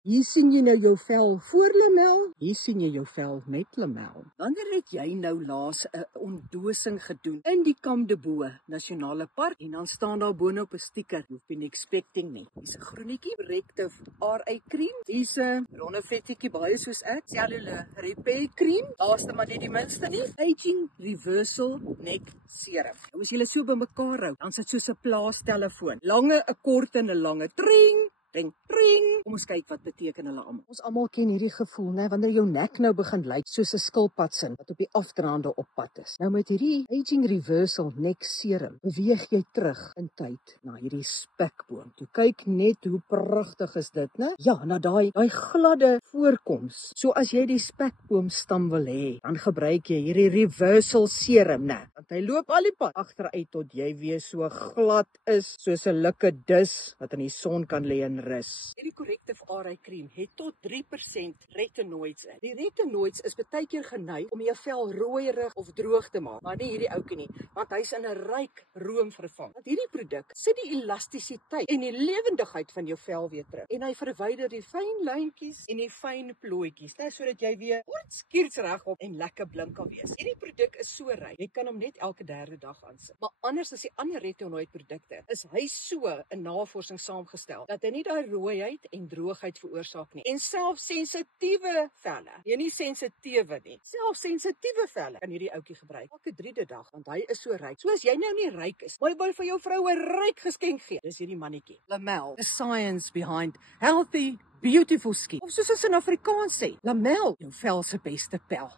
Hier sien jy nou jou vel voor lamel, hier sien jy jou vel met lamel. Wanneer het jy nou laas 'n ontdosing gedoen in die Kamp de Boe Nasionale Park en dan staan daar boonop 'n stiker, you've been expecting me. Hier's 'n groenetjie, Corrective RA cream. Hier's 'n ronde vetjie baie soos ek, Cellule Repair cream. Laaste maar nie die minste nie, Aging Reversal Neck Serum. Nou as jy so bymekaar hou, dan sit soos 'n plaastelefoon. Lange, 'n kort en 'n lange. Tring! Ring, ring. Kom ons kyk wat beteken hulle almal. Ons almal ken hierdie gevoel, né, wanneer jou nek nou begin lyk soos 'n skilpadsin wat op die afdraande op pad is. Nou met hierdie Aging Reversal Neck Serum beweeg jy terug in tyd na hierdie spekboom. Toe kyk net hoe pragtig is dit, né? Ja, na daai gladde voorkoms. So as jy die spekboom stam wil hê, dan gebruik jy hierdie Reversal Serum, né? Want hy loop al die pad agteruit tot jy weer so glad is soos 'n likke dis wat in die son kan lê en rus. Hierdie Corrective RA cream het tot 3% retinoids in. Die retinoids is baie keer geneig om jou vel rooierig of droog te maak, maar nie hierdie ouetjie nie, want hy's in 'n ryk room vervang. Want hierdie produk sit die elastisiteit en die lewendigheid van jou vel weer terug. En hy verwyder die fyn lyntjies en die fyn plooitjies, net sodat jy weer skierig regop en lekker blink kan wees. Hierdie produk is so ryk. Jy kan hom net elke derde dag aansit. Maar anders as die ander retinoid produkte, is hy so in navorsing saamgestel dat hy nie daai rooiheid en droogheid veroorsaak nie. En selfs sensitiewe velle, nie sensitiewe nie, selfs sensitiewe velle kan hierdie ouetjie gebruik elke 3de dag, want hy is so ryk. So as jy nou nie ryk is, maar jy wil vir jou vrou 'n ryk geskenk gee, dis hierdie mannetjie. Lamel, the science behind healthy, beautiful skin. Of soos ons in Afrikaans sê, lamel, jou vel se beste pel.